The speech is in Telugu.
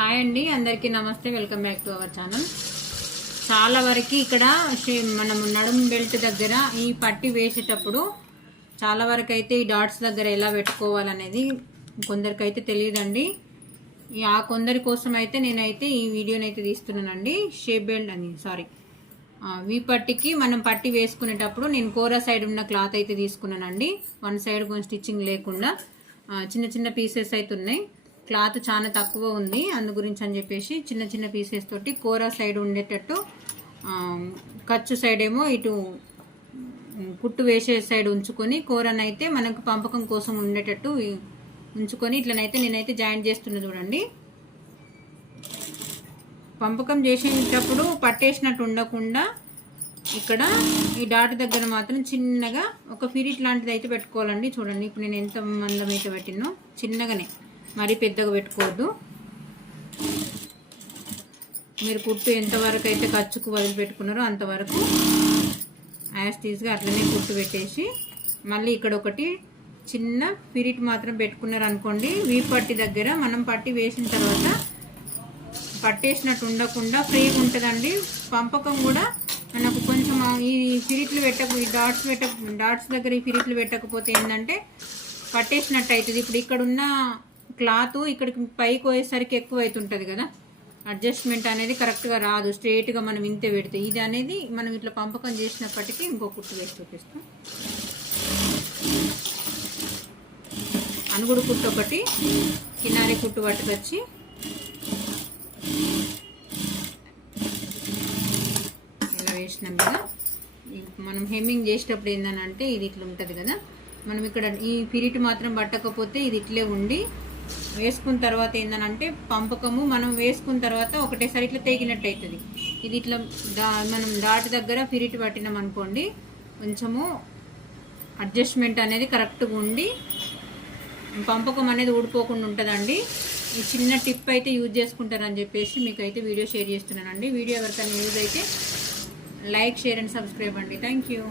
హాయ్ అండి, అందరికీ నమస్తే. Welcome back to our channel. చాలా వరకు ఇక్కడ మనము నడుము బెల్ట్ దగ్గర ఈ పట్టి వేసేటప్పుడు చాలా వరకు అయితే ఈ డాట్స్ దగ్గర ఎలా పెట్టుకోవాలనేది కొందరికైతే తెలియదండి. ఆ కొందరి కోసం అయితే నేనైతే ఈ వీడియోని అయితే తీస్తున్నానండి. షేప్ బెల్ట్ అని వీ పట్టికి మనం పట్టి వేసుకునేటప్పుడు నేను కోరా సైడ్ ఉన్న క్లాత్ అయితే తీసుకున్నానండి. వన్ సైడ్ కొంచెం స్టిచ్చింగ్ లేకుండా చిన్న చిన్న పీసెస్ అయితే ఉన్నాయి. క్లాత్ చాలా తక్కువ ఉంది, అందు గురించి అని చెప్పేసి చిన్న చిన్న పీసెస్ తోటి కోరా సైడ్ ఉండేటట్టు, ఖర్చు సైడ్ ఏమో ఇటు కుట్టు వేసే సైడ్ ఉంచుకొని కూరనైతే మనకు పంపకం కోసం ఉండేటట్టు ఉంచుకొని ఇట్లనైతే నేనైతే జాయింట్ చేస్తున్నా. చూడండి, పంపకం చేసేటప్పుడు పట్టేసినట్టు ఉండకుండా ఇక్కడ ఈ డాట్ దగ్గర మాత్రం చిన్నగా ఒక ఫిరిట్ లాంటిది అయితే పెట్టుకోవాలండి. చూడండి, ఇప్పుడు నేను ఎంత మందం అయితే పెట్టినో చిన్నగానే, మరీ పెద్దగా పెట్టుకోవద్దు. మీరు కుట్టు ఎంతవరకు అయితే ఖర్చుకు వదిలిపెట్టుకున్నారో అంతవరకు యాస్టీస్గా అట్లనే కుట్టు పెట్టేసి మళ్ళీ ఇక్కడ ఒకటి చిన్న ఫిరిట్ మాత్రం పెట్టుకున్నారు అనుకోండి. వీ పట్టి దగ్గర మనం పట్టి వేసిన తర్వాత పట్టేసినట్టు ఉండకుండా ఫ్రీగా ఉంటుందండి. పంపకం కూడా మనకు కొంచెం ఈ ఫిరిట్లు ఈ డాట్స్ దగ్గర ఈ ఫిరిట్లు పెట్టకపోతే ఏంటంటే పట్టేసినట్టు అవుతుంది. ఇప్పుడు ఇక్కడ ఉన్న క్లాత్ ఇక్కడికి పైకి పోయేసరికి ఎక్కువ అవుతుంటుంది కదా, అడ్జస్ట్మెంట్ అనేది కరెక్ట్గా రాదు. స్ట్రైట్గా మనం ఇంతే పెడితే ఇది అనేది మనం ఇట్లా పంపకం చేసినప్పటికీ ఇంకో కుట్టు వేసి చూపిస్తాం. అనుగుడు కుట్టు ఒకటి, కినారి కుట్టు పట్టుకొచ్చి ఇలా వేసినాం కదా. మనం హెమ్మింగ్ చేసేటప్పుడు ఏంటంటే ఇది ఇట్లా ఉంటుంది కదా, మనం ఇక్కడ ఈ ఫిరిట్ మాత్రం పట్టకపోతే ఇది ఇట్లే ఉండి వేసుకున్న తర్వాత ఏంటంటే పంపకము మనం వేసుకున్న తర్వాత ఒకటేసారి ఇట్లా తెగినట్టు అవుతుంది. ఇది ఇట్లా మనం డాట్ దగ్గర ఫిరిట్ పట్టినాం అనుకోండి, కొంచెము అడ్జస్ట్మెంట్ అనేది కరెక్ట్గా ఉండి పంపకం అనేది ఊడిపోకుండా ఉంటుందండి. ఈ చిన్న టిప్ అయితే యూజ్ చేసుకుంటారని చెప్పేసి మీకు అయితే వీడియో షేర్ చేస్తున్నానండి. వీడియో ఎవరికైనా యూజ్ అయితే లైక్, షేర్ అండ్ సబ్స్క్రైబ్ అండి. Thank you.